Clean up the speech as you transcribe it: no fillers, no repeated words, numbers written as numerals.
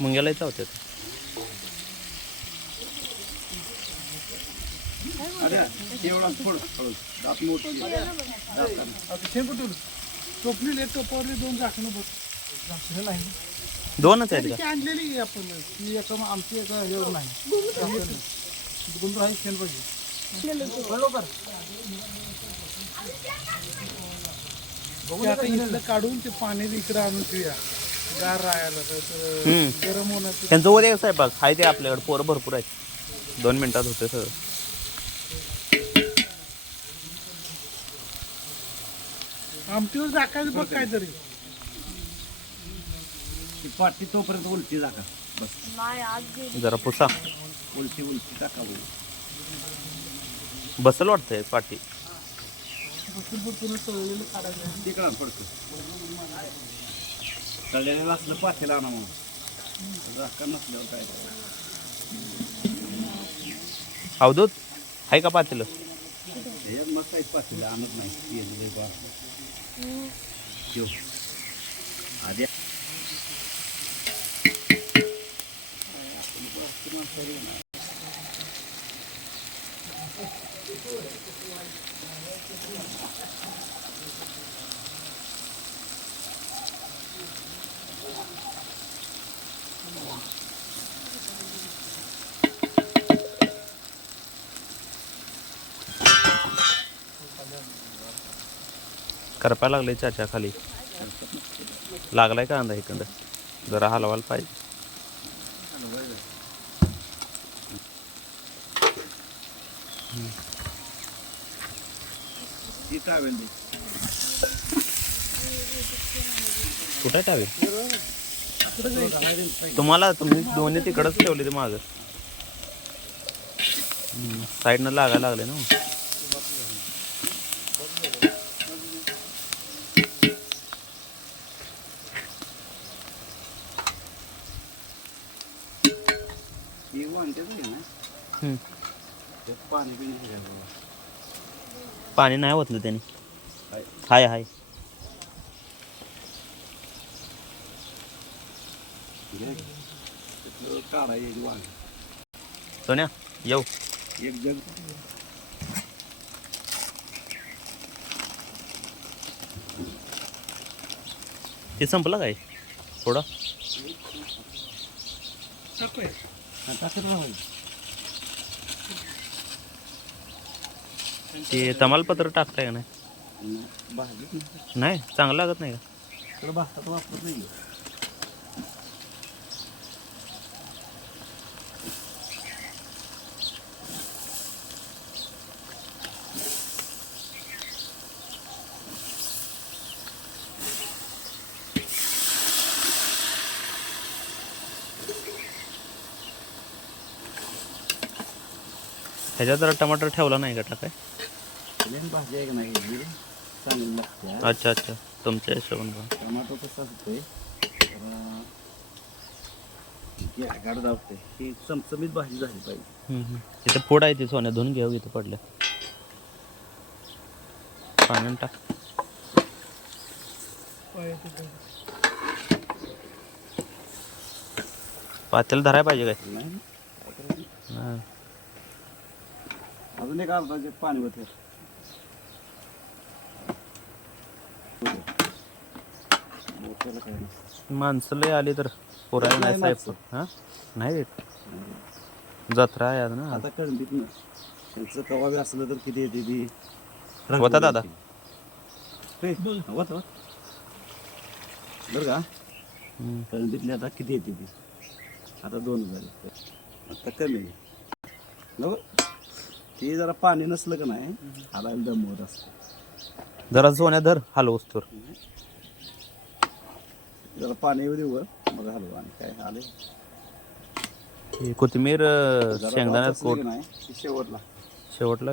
मुंग्याला चावते दोनच आहेत का आणलेली आपण ती एका आमची एका ह्याच्यावर नाही गुंडूर आहे शेण पाहिजे बरोबर इथलं काढून ते पाणी इकडे आणून ठेवूया गार राहायला गरम होण्याचं त्यांचं वर एक साहेब आहे ते आपल्याकडे पोरं भरपूर आहेत 2 मिनिटात होते सगळं आमटीवर टाकायचं बघ काहीतरी पाठी तोपर्यंत उलटी जागा बस जरा पुसा उलटी टाका बसल वाटतंय पाठी तिकडा पडतो तळलेलं असलं पाठीला आणा म्हणून झाका नसल्यावर काय अवधूत आहे का पातेलं हे मस्त आहे पाठीला आणत नाही बा आधी करपायला लागले चाचा खाली लागलाय का अंदा इकडं जरा हलवायला पाहिजे कुठे टावेल तुम्हाला तुम्ही दोन्ही तिकडच ठेवले ते मागं साईडनं लागायला लागले ना पाणी नाही होतलं त्याने हाय हाय सोन्या येऊ एक जग ते संपलं काय थोडं ते तमालपत्र टाकताय का नाही नाही चांगलं लागत नाही का भातात वापरत नाही ह्याच्यात जरा टमाटर ठेवला नाही का टाकाय भाजी आहे का नाही चांगली लागते अच्छा अच्छा तुमच्या हिशोबाने टमाटो कसं असतंय गाड धावते ही चमचमीत भाजी झाली पाहिजे तिथे फोड आहे ती सोन्या धुवून घेऊ इथं पडलं पाण्यानं टाक पातेल धरायला पाहिजे काय नाही अजून एक अर्धा पाणी होते माणसं लय आली तर पुरायला नाही साहेब हां नाही जत्रा आहे आज ना आता कळंबीत ना त्यांचं कवा बी असलं तर किती येते ती होता दादा बरं का कळंबीतली आता किती येते ती आता 2000 आता कमी आहे ते जरा पाणी नसलं का नाही हालायला दमवत असतं जरा सोन्या धर हलवूस तर जरा पाणी येऊ देऊ मग हलवा आणि काय आले कोथिंबीर शेंगदाण्यात कोट नाही शेवटला शेवटला